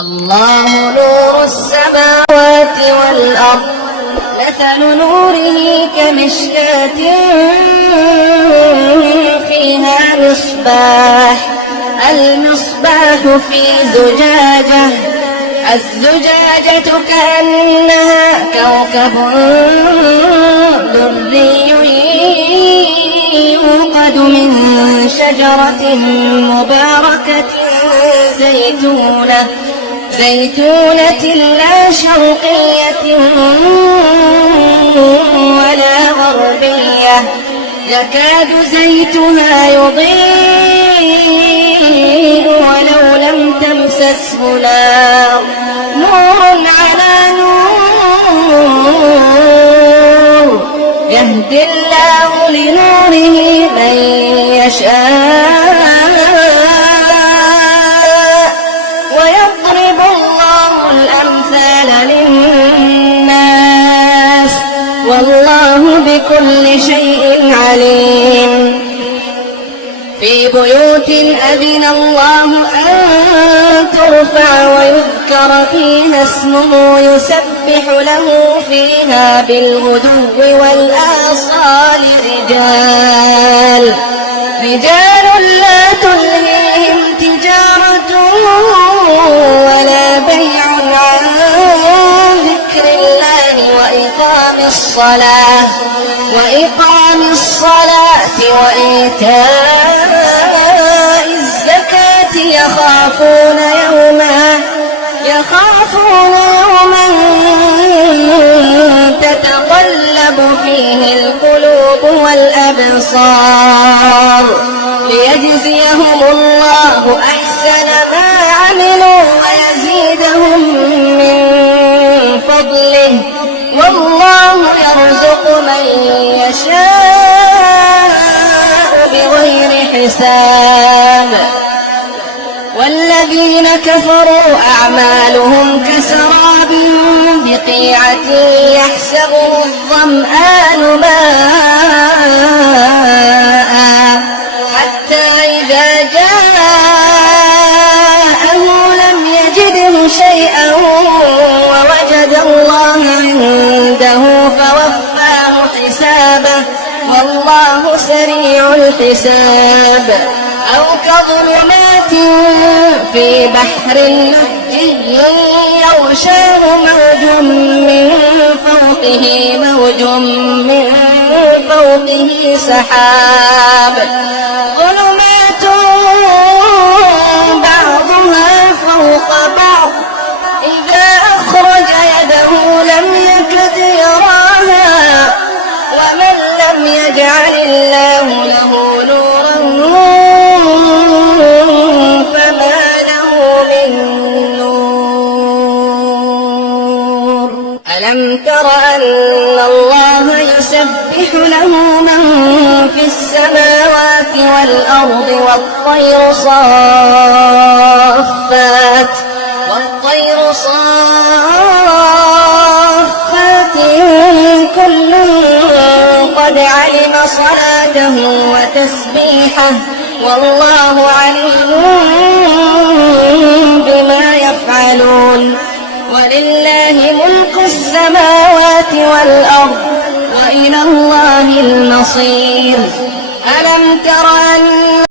الله نور السماوات والأرض مثل نوره كمشكاة فيها مصباح المصباح في زجاجة الزجاجة كأنها كوكب دري يوقد من شجرة مباركة زيتونة لا شرقية ولا غربية يكاد زيتها يضيء ولو لم تمسسه نار نور على نور يهدي الله لنوره من يشاء ويضرب الله الأمثال للناس والله بكل شيء عليم في بيوت أذن الله أن ترفع ويذكر فيها اسمه يسبح له فيها بالغدو والآصال رجال لا تلهيهم تجارة ولا بيع عن ذكر الله وإقام الصلاة وإيتاء الزكاة يخافون يوما تتقلب فيه القلوب والأبصار ليجزيهم الله أحسن ما عملوا ويزيدهم من فضله والله يرزق من يشاء بغير حساب والذين كفروا أعمالهم كسراب بقيعة يحسبه الظمآن ماء حتى إذا جاءه لم يجده شيئا ووجد الله عنده فوفاه حسابه والله سريع الحساب أو كظلمات في بحر لجي يغشاه موج من فوقه سحاب ظلمات بعضها فوق بعض إذا أخرج يده لم يكد يراها ومن لم يجعل الله له نورا فما له من نور ألم تر أن الله يسبح له من في السماوات والأرض والطير صافات كل قد علم صلاته وتسبيحه والله عليم بما يفعلون ولله ملك السماوات والأرض وإلى الله المصير ألم تر أن